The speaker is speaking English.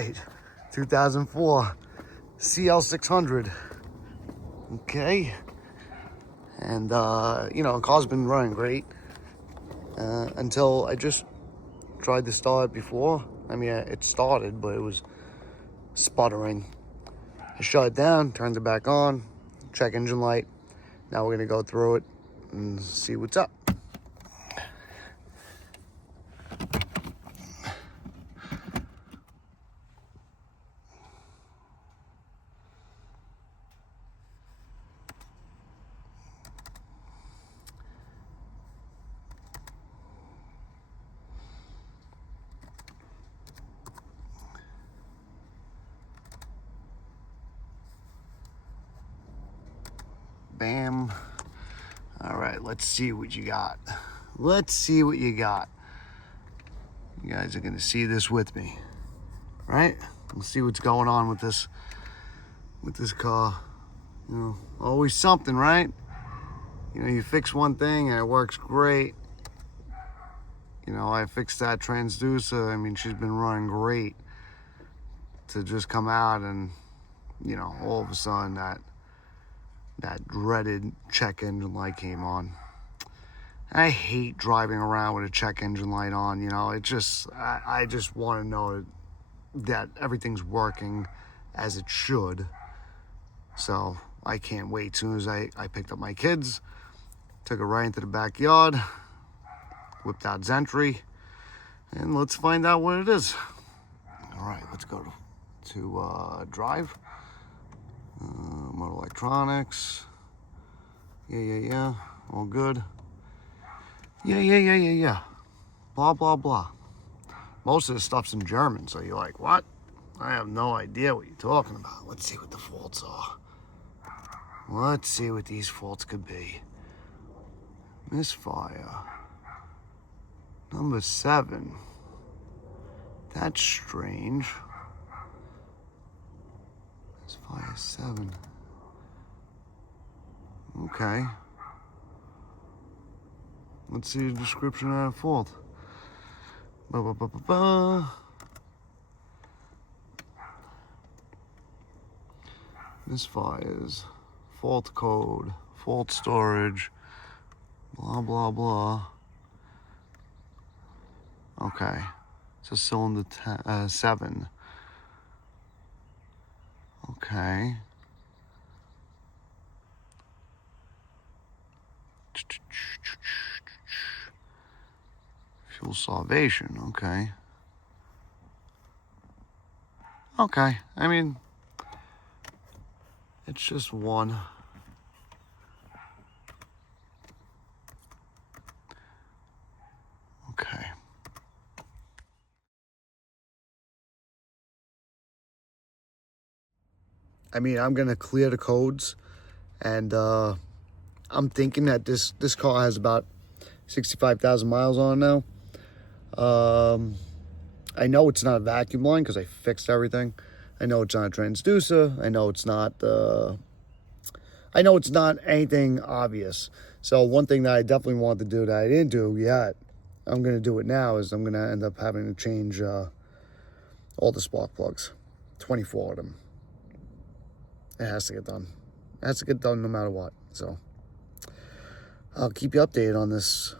right, 2004 CL600. Okay, and you know, the car's been running great until I just tried to start before. I mean, it started, but it was sputtering. I shut it down, turned it back on, check engine light. Now we're gonna go through it and see what's up. Bam. All right, let's see what you got. Let's see what you got. You guys are gonna see this with me, right? We'll see what's going on with this car. You know, always something, right? You know, you fix one thing and it works great. You know, I fixed that transducer. I mean, she's been running great. To just come out and, you know, all of a sudden that dreaded check engine light came on. I hate driving around with a check engine light on, you know. It just, I just want to know that everything's working as it should. So I can't wait. As soon as I picked up my kids, took it right into the backyard, whipped out Xentry, and let's find out what it is. All right, let's go to drive. Motor electronics. Yeah. All good. Yeah. Blah, blah, blah. Most of the stuff's in German, so you're like, what? I have no idea what you're talking about. Let's see what the faults are. Let's see what these faults could be. Misfire. Number 7. That's strange. Misfire 7. Okay. Let's see the description of that fault. Misfires. Fault code. Fault storage. Blah, blah, blah. Okay. So cylinder 7. Okay. Fuel salvation. Okay. Okay. I mean, it's just one. Okay. I mean, I'm gonna clear the codes, and I'm thinking that this car has about 65,000 miles on it now. I know it's not a vacuum line because I fixed everything. I know it's not a transducer. I know it's not anything obvious. So one thing that I definitely wanted to do that I didn't do yet, I'm gonna do it now, is I'm gonna end up having to change all the spark plugs, 24 of them. It has to get done. It has to get done no matter what. So I'll keep you updated on this